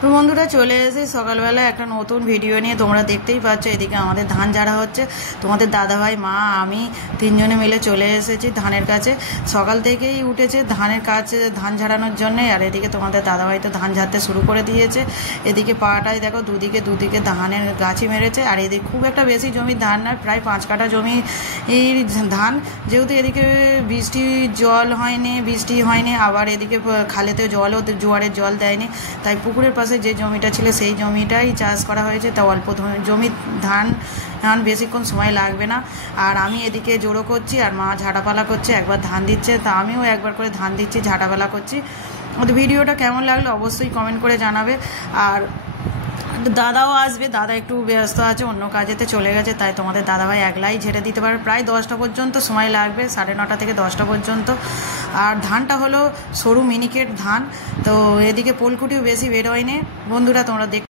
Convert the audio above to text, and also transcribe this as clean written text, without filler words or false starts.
তো বন্ধুরা চলে এসে সকালবেলা একটা নতুন ভিডিও নিয়ে তোমরা দেখতেই পাচ্ছ। এদিকে আমাদের ধান ঝাড়া হচ্ছে, তোমাদের দাদাভাই, মা, আমি তিনজনে মিলে চলে এসেছি ধানের কাছে। সকাল থেকেই উঠেছে ধানের কাছে ধান ঝাড়ানোর জন্যে। আর এদিকে তোমাদের দাদাভাই তো ধান ঝাড়তে শুরু করে দিয়েছে। এদিকে পাটায় দেখো দুদিকে ধানের গাছি মেরেছে। আর এদিকে খুব একটা বেশি জমির ধান না, প্রায় 5 কাঠা জমি ধান। যেহেতু এদিকে বৃষ্টি হয়নি, আবার এদিকে খালেতেও জোয়ারের জল দেয়নি, তাই পুকুরের পাশে যে জমিটা ছিল সেই জমিটাই চাষ করা হয়েছে। তা অল্প জমি ধান বেশিক্ষণ সময় লাগবে না। আর আমি এদিকে জোড়ো করছি আর মা ঝাঁটাপালা করছে, একবার ধান দিচ্ছে, তা আমিও একবার করে ধান দিচ্ছি, ঝাঁটাপালা করছি। ওদের ভিডিওটা কেমন লাগলো অবশ্যই কমেন্ট করে জানাবে। আর দাদাও আসবে, দাদা একটু ব্যস্ত আছে, অন্য কাজেতে চলে গেছে, তাই তোমাদের দাদাভাই একলাই ঝেড়ে দিতে পারে। প্রায় 10টা পর্যন্ত সময় লাগবে, 9:30 থেকে 10টা পর্যন্ত। আর ধানটা হলো সরু মিনিকেট ধান, তো এদিকে পোলকুটিও বেশি বেরোয়নি। বন্ধুরা তোমরা